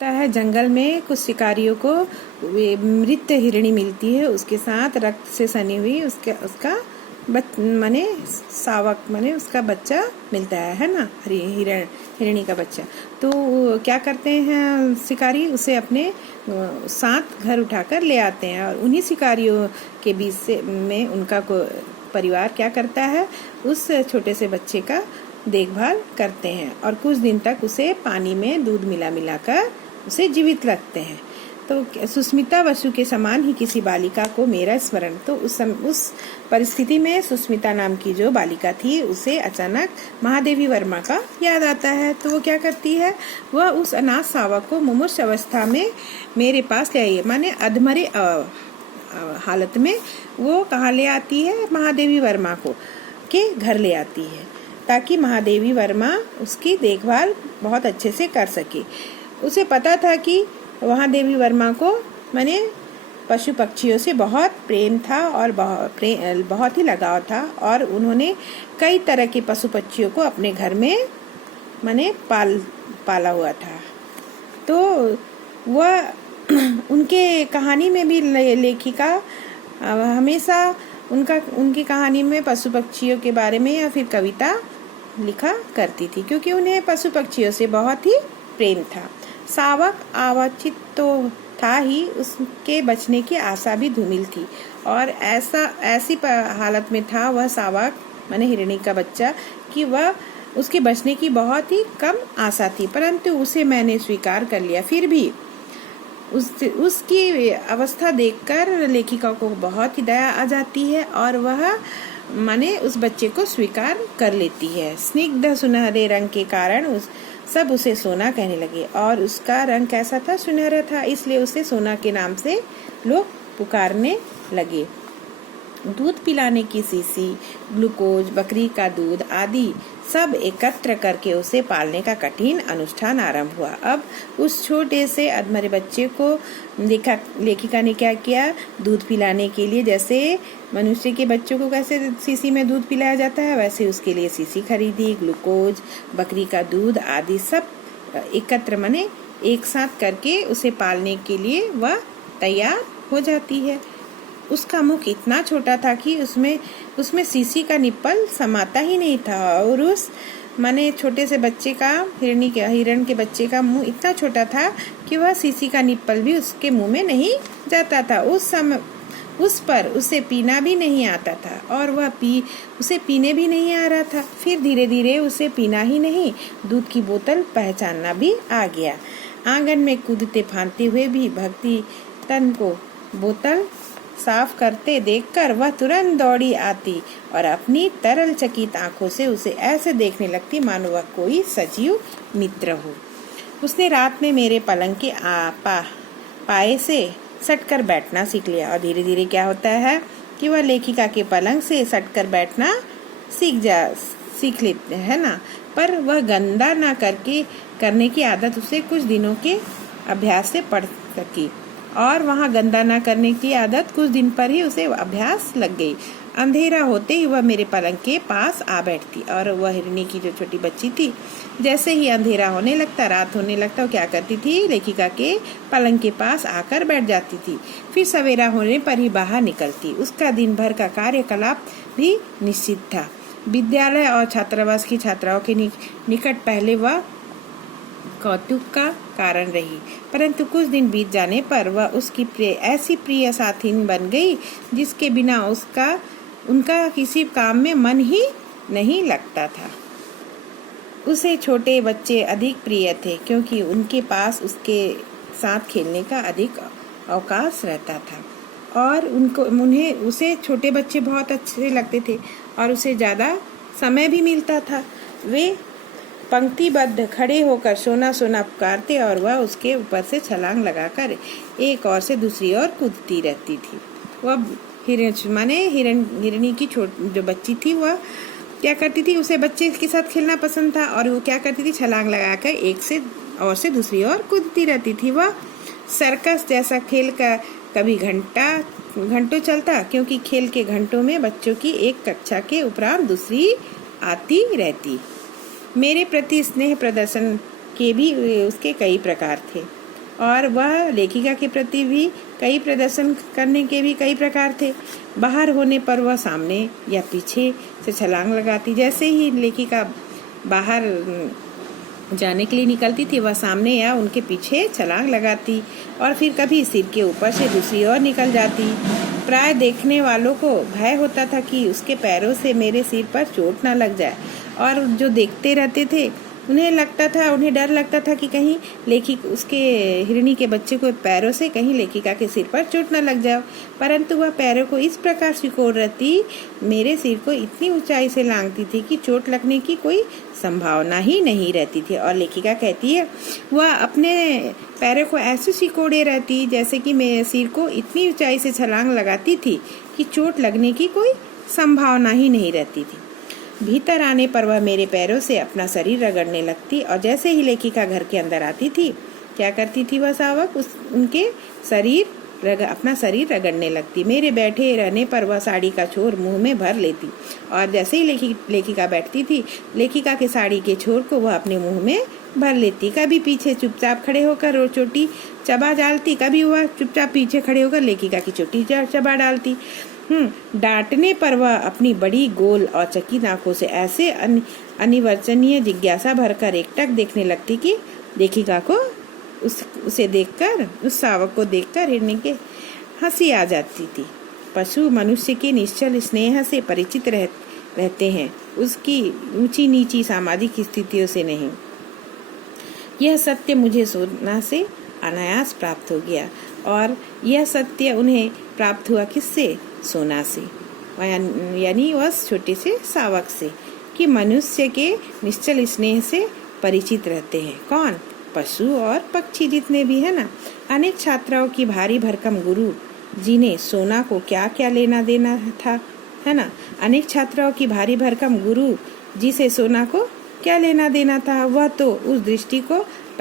है जंगल में कुछ शिकारियों को मृत हिरणी मिलती है, उसके साथ रक्त से सनी हुई उसका माने सावक माने उसका बच्चा मिलता है ना, हिरणी का बच्चा। तो क्या करते हैं शिकारी, उसे अपने साथ घर उठाकर ले आते हैं और उन्हीं शिकारियों के बीच से में उनका परिवार क्या करता है, उस छोटे से बच्चे का देखभाल करते हैं और कुछ दिन तक उसे पानी में दूध मिलाकर उसे जीवित रखते हैं। तो सुष्मिता बसु के समान ही किसी बालिका को मेरा स्मरण। तो उस परिस्थिति में सुष्मिता नाम की जो बालिका थी, उसे अचानक महादेवी वर्मा का याद आता है। तो वो क्या करती है, वह उस अनाथ सावक को मुमूर्ष अवस्था में मेरे पास ले आई, माने अधमरे हालत में वो कहाँ ले आती है, महादेवी वर्मा को के घर ले आती है, ताकि महादेवी वर्मा उसकी देखभाल बहुत अच्छे से कर सके। उसे पता था कि महादेवी वर्मा को माने पशु पक्षियों से बहुत प्रेम था और बहुत ही लगाव था, और उन्होंने कई तरह के पशु पक्षियों को अपने घर में माने पाला हुआ था। तो वह उनके कहानी में भी लेखिका हमेशा उनकी कहानी में पशु पक्षियों के बारे में या फिर कविता लिखा करती थी, क्योंकि उन्हें पशु पक्षियों से बहुत ही प्रेम था। सावक अवांछित तो था ही, उसके बचने की आशा भी धूमिल थी, और ऐसी हालत में था वह सावक माने हिरणी का बच्चा कि वह उसके बचने की बहुत ही कम आशा थी, परंतु उसे मैंने स्वीकार कर लिया। फिर भी उसकी अवस्था देखकर लेखिका को बहुत ही दया आ जाती है और वह माने उस बच्चे को स्वीकार कर लेती है। स्निग्ध सुनहरे रंग के कारण सब उसे सोना कहने लगे, और उसका रंग कैसा था, सुनहरा था, इसलिए उसे सोना के नाम से लोग पुकारने लगे। दूध पिलाने की शीशी, ग्लूकोज, बकरी का दूध आदि सब एकत्र करके उसे पालने का कठिन अनुष्ठान आरंभ हुआ। अब उस छोटे से अधमरे बच्चे को लेखिका ने क्या किया, दूध पिलाने के लिए जैसे मनुष्य के बच्चों को कैसे शीशी में दूध पिलाया जाता है, वैसे उसके लिए शीशी खरीदी, ग्लूकोज, बकरी का दूध आदि सब एकत्र माने एक साथ करके उसे पालने के लिए वह तैयार हो जाती है। उसका मुख इतना छोटा था कि उसमें शीशी का निप्पल समाता ही नहीं था, और उस माने छोटे से बच्चे का हिरण के बच्चे का मुंह इतना छोटा था कि वह शीशी का निप्पल भी उसके मुंह में नहीं जाता था। उस पर उसे पीना भी नहीं आता था, और वह उसे पीने भी नहीं आ रहा था। फिर धीरे धीरे उसे पीना ही नहीं, दूध की बोतल पहचानना भी आ गया। आंगन में कूदते फांदते हुए भी भक्ति तन को बोतल साफ करते देखकर वह तुरंत दौड़ी आती और अपनी तरल चकित आंखों से उसे ऐसे देखने लगती मानो वह कोई सजीव मित्र हो। उसने रात में मेरे पलंग के पाए से सटकर बैठना सीख लिया, और धीरे धीरे क्या होता है कि वह लेखिका के पलंग से सटकर बैठना सीख लेते है ना। पर वह गंदा ना करने की आदत उसे कुछ दिनों के अभ्यास से पड़ सकी, और वहाँ गंदा ना करने की आदत कुछ दिन पर ही उसे अभ्यास लग गई। अंधेरा होते ही वह मेरे पलंग के पास आ बैठती, और वह हिरणी की जो छोटी बच्ची थी, जैसे ही अंधेरा होने लगता, रात होने लगता, वो क्या करती थी, लेखिका के पलंग के पास आकर बैठ जाती थी। फिर सवेरा होने पर ही बाहर निकलती। उसका दिन भर का कार्यकलाप भी निश्चित था। विद्यालय और छात्रावास की छात्राओं के निकट पहले वह कौतुक का कारण रही, परंतु कुछ दिन बीत जाने पर वह उसकी ऐसी प्रिय साथिन बन गई जिसके बिना उनका किसी काम में मन ही नहीं लगता था। उसे छोटे बच्चे अधिक प्रिय थे, क्योंकि उनके पास उसके साथ खेलने का अधिक अवकाश रहता था, और उसे छोटे बच्चे बहुत अच्छे लगते थे और उसे ज़्यादा समय भी मिलता था। वे पंक्तिबद्ध खड़े होकर सोना सोना पुकारते, और वह उसके ऊपर से छलांग लगाकर एक ओर से दूसरी ओर कूदती रहती थी। वह हिरणी की जो बच्ची थी, वह क्या करती थी, उसे बच्चे के साथ खेलना पसंद था, और वो क्या करती थी, छलांग लगाकर एक से ओर से दूसरी ओर कूदती रहती थी। वह सर्कस जैसा खेल का कभी घंटों चलता, क्योंकि खेल के घंटों में बच्चों की एक कक्षा के उपरांत दूसरी आती रहती। मेरे प्रति स्नेह प्रदर्शन के भी उसके कई प्रकार थे। और वह लेखिका के प्रति भी कई प्रदर्शन करने के भी कई प्रकार थे। बाहर होने पर वह सामने या पीछे से छलांग लगाती। जैसे ही लेखिका बाहर जाने के लिए निकलती थी, वह सामने या उनके पीछे छलांग लगाती और फिर कभी सिर के ऊपर से दूसरी ओर निकल जाती। प्राय देखने वालों को भय होता था कि उसके पैरों से मेरे सिर पर चोट ना लग जाए, और जो देखते रहते थे उन्हें डर लगता था कि कहीं उसके हिरणी के बच्चे को पैरों से कहीं लेखिका के सिर पर चोट न लग जाए। परंतु वह पैरों को इस प्रकार सिकोड़ रहती, मेरे सिर को इतनी ऊंचाई से लांघती थी कि चोट लगने की कोई संभावना ही नहीं रहती थी। और लेखिका कहती है, वह अपने पैरों को ऐसे सिकोड़े रहती जैसे कि मेरे सिर को इतनी ऊंचाई से छलांग लगाती थी कि चोट लगने की कोई संभावना ही नहीं रहती थी। भीतर आने पर वह मेरे पैरों से अपना शरीर रगड़ने लगती, और जैसे ही लेखिका घर के अंदर आती थी, क्या करती थी वह सावक, उनके अपना शरीर रगड़ने लगती। मेरे बैठे रहने पर वह साड़ी का छोर मुंह में भर लेती, और जैसे ही लेखिका बैठती थी, लेखिका के साड़ी के छोर को वह अपने मुंह में भर लेती। कभी पीछे चुपचाप खड़े होकर वो चोटी चबा डालती, कभी वह चुपचाप पीछे खड़े होकर लेखिका की चोटी चबा डालती। डांटने पर वह अपनी बड़ी गोल और चकित आंखों से ऐसे अनिवर्चनीय जिज्ञासा भरकर एकटक देखने लगती कि लेखिका को उसे देखकर, उस सावक को देखकर हिरणी के हंसी आ जाती थी। पशु मनुष्य के निश्चल स्नेह से परिचित रहते हैं, उसकी ऊंची नीची सामाजिक स्थितियों से नहीं। यह सत्य मुझे सोना से अनायास प्राप्त हो गया, और यह सत्य उन्हें प्राप्त हुआ किससे? सोना से, यानी उस छोटे से सावक से, कि मनुष्य के निश्चल स्नेह से परिचित रहते हैं। कौन? पशु और पक्षी जितने भी है ना। अनेक छात्राओं की भारी भरकम गुरु जिन्हें सोना को क्या क्या लेना देना था, है ना। अनेक छात्राओं की भारी भरकम गुरु जिसे सोना को क्या लेना देना था, वह तो उस दृष्टि को